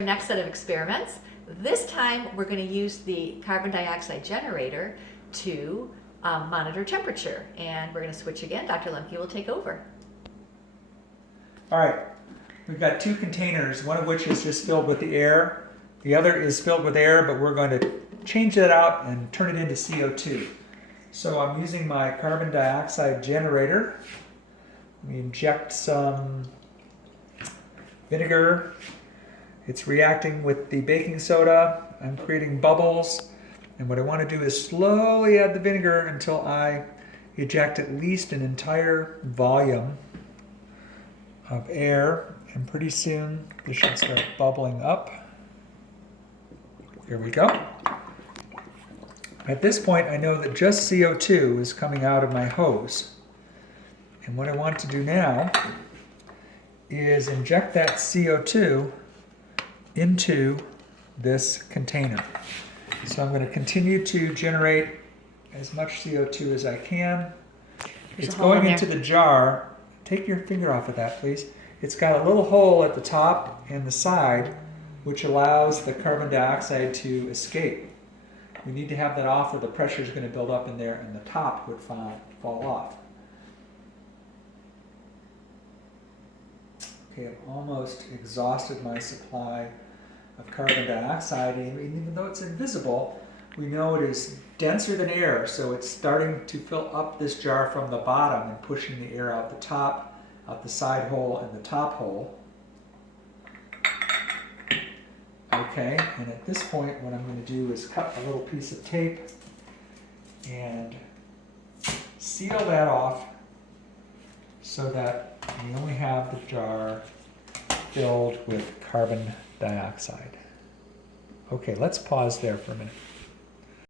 Next set of experiments. This time we're going to use the carbon dioxide generator to monitor temperature, and we're going to switch again. Dr. Lemke will take over. All right, we've got two containers, one of which is just filled with the air. The other is filled with air, but we're going to change that out and turn it into CO2. So I'm using my carbon dioxide generator. We inject some vinegar. It's reacting with the baking soda. I'm creating bubbles. And what I want to do is slowly add the vinegar until I eject at least an entire volume of air. And pretty soon this should start bubbling up. Here we go. At this point, I know that just CO2 is coming out of my hose. And what I want to do now is inject that CO2 into this container. So I'm going to continue to generate as much CO2 as I can. It's going into the jar. Take your finger off of that, please. It's got a little hole at the top and the side, which allows the carbon dioxide to escape. We need to have that off or the pressure is going to build up in there and the top would fall off. Okay, I've almost exhausted my supply of carbon dioxide, and even though it's invisible, we know it is denser than air, so it's starting to fill up this jar from the bottom and pushing the air out the top, out the side hole and the top hole. Okay, and at this point what I'm going to do is cut a little piece of tape and seal that off so that we only have the jar filled with carbon dioxide. Okay, let's pause there for a minute.